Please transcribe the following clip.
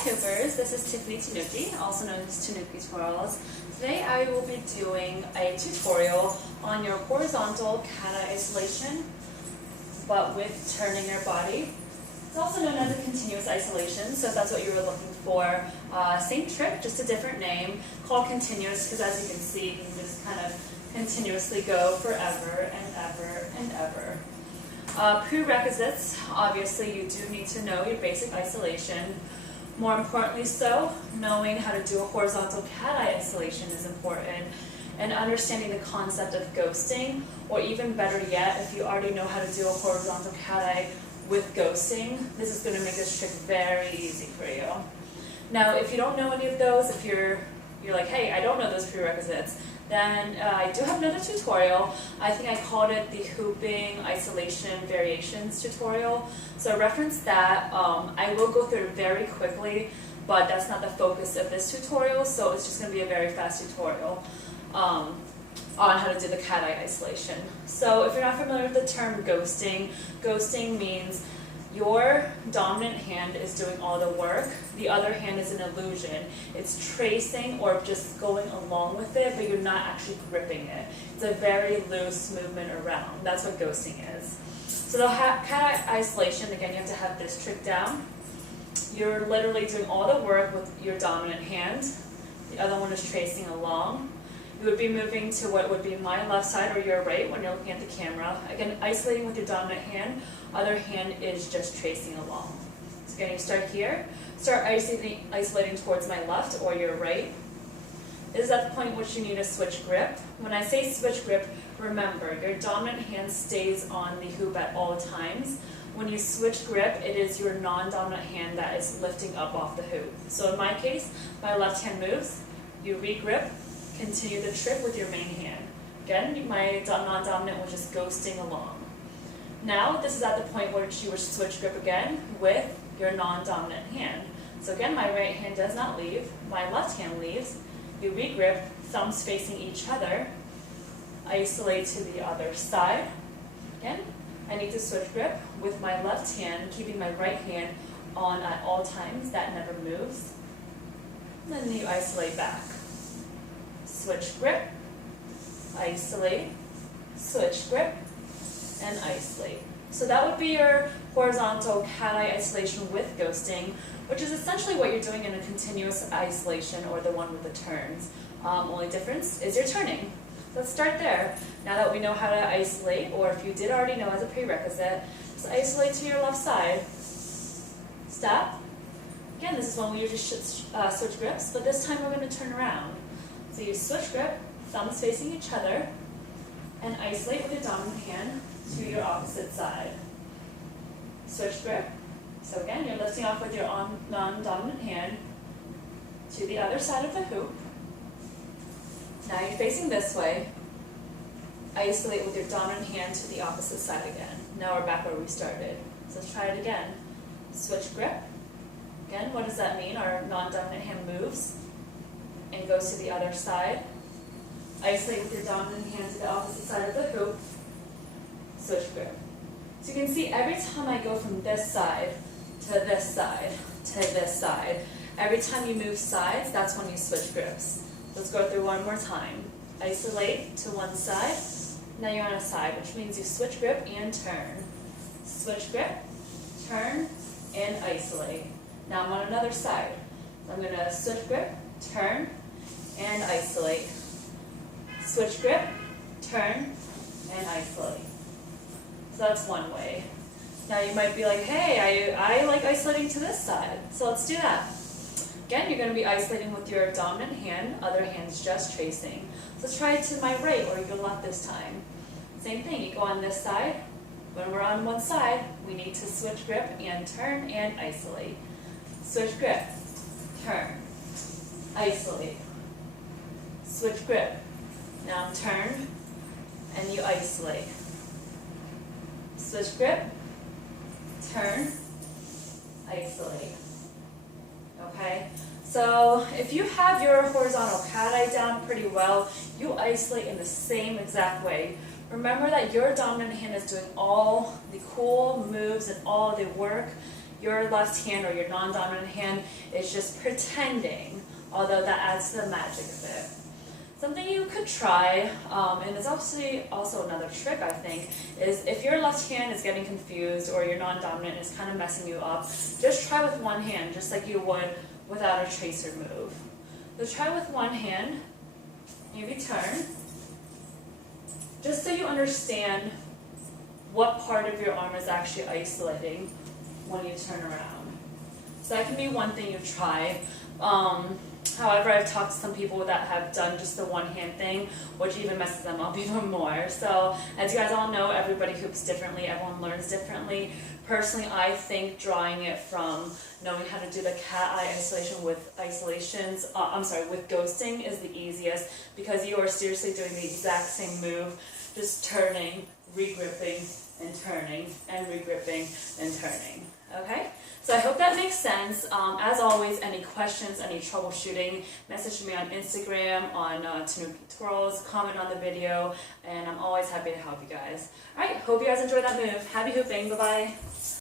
Hoopers, this is Tiffany Tanuki, also known as Tanuki Twirls. Today I will be doing a tutorial on your horizontal cat-eye isolation, but with turning your body. It's also known as a continuous isolation, so if that's what you were looking for, same trick, just a different name, called continuous, because as you can see, you can just kind of continuously go forever and ever and ever. Prerequisites, obviously you do need to know your basic isolation. More importantly so, knowing how to do a horizontal cat-eye isolation is important, and understanding the concept of ghosting, or even better yet, if you already know how to do a horizontal cat-eye with ghosting, this is going to make this trick very easy for you. Now, if you don't know any of those, if you're like, hey, I don't know those prerequisites, then I do have another tutorial. I think I called it the Hooping Isolation Variations tutorial. So I referenced that. I will go through it very quickly, but that's not the focus of this tutorial, so it's just going to be a very fast tutorial on how to do the cat-eye isolation. So if you're not familiar with the term ghosting, ghosting means your dominant hand is doing all the work, the other hand is an illusion. It's tracing or just going along with it, but you're not actually gripping it. It's a very loose movement around. That's what ghosting is. So the cat-eye isolation, again, you have to have this trick down. You're literally doing all the work with your dominant hand. The other one is tracing along. You would be moving to what would be my left side or your right when you're looking at the camera. Again, isolating with your dominant hand, other hand is just tracing along. So again, you start here, start isolating towards my left or your right. This is at the point which you need to switch grip. When I say switch grip, remember, your dominant hand stays on the hoop at all times. When you switch grip, it is your non-dominant hand that is lifting up off the hoop. So in my case, my left hand moves, you re-grip, continue the trick with your main hand. Again, my non-dominant was just ghosting along. Now, this is at the point where you would switch grip again with your non-dominant hand. So again, my right hand does not leave, my left hand leaves. You re-grip, thumbs facing each other, isolate to the other side. Again, I need to switch grip with my left hand, keeping my right hand on at all times, that never moves. And then you isolate back. Switch grip, isolate, switch grip, and isolate. So that would be your horizontal cat-eye isolation with ghosting, which is essentially what you're doing in a continuous isolation or the one with the turns. Only difference is your turning. So let's start there. Now that we know how to isolate, or if you did already know as a prerequisite, just isolate to your left side. Stop. Again, this is when we usually should switch grips, but this time we're going to turn around. So you switch grip, thumbs facing each other, and isolate with your dominant hand to your opposite side. Switch grip. So again, you're lifting off with your non-dominant hand to the other side of the hoop. Now you're facing this way. Isolate with your dominant hand to the opposite side again. Now we're back where we started. So let's try it again. Switch grip. Again, what does that mean? Our non-dominant hand moves and goes to the other side. Isolate with your dominant hand to the opposite side of the hoop. Switch grip. So you can see every time I go from this side to this side to this side, every time you move sides, that's when you switch grips. Let's go through one more time. Isolate to one side. Now you're on a side, which means you switch grip and turn. Switch grip, turn, and isolate. Now I'm on another side. So I'm going to switch grip, turn, and isolate. Switch grip, turn, and isolate. So that's one way. Now you might be like, hey, I like isolating to this side, so let's do that. Again, you're going to be isolating with your dominant hand, other hand's just tracing. So let's try it to my right or your left this time. Same thing, you go on this side. When we're on one side, we need to switch grip and turn and isolate. Switch grip, turn, isolate. Switch grip, now turn, and you isolate. Switch grip, turn, isolate. Okay, so if you have your horizontal cat-eye down pretty well, you isolate in the same exact way. Remember that your dominant hand is doing all the cool moves and all the work. your left hand or your non-dominant hand is just pretending, although that adds to the magic of it. Something you could try, and it's obviously also another trick, I think, is if your left hand is getting confused or your non-dominant is kind of messing you up, just try with one hand, just like you would without a tracer move. So try with one hand, maybe turn, just so you understand what part of your arm is actually isolating when you turn around. So that can be one thing you try. However, I've talked to some people that have done just the one hand thing, which even messes them up even more. So as you guys all know, everybody hoops differently, everyone learns differently. Personally, I think drawing it from knowing how to do the cat eye isolation with with ghosting is the easiest, because you are seriously doing the exact same move, just turning, regripping, and turning, and regripping, and turning. Okay? So I hope that makes sense. As always, any questions, any troubleshooting, message me on Instagram, on Tanuki Twirls, comment on the video, and I'm always happy to help you guys. Alright, hope you guys enjoyed that move. Happy hooping. Bye-bye.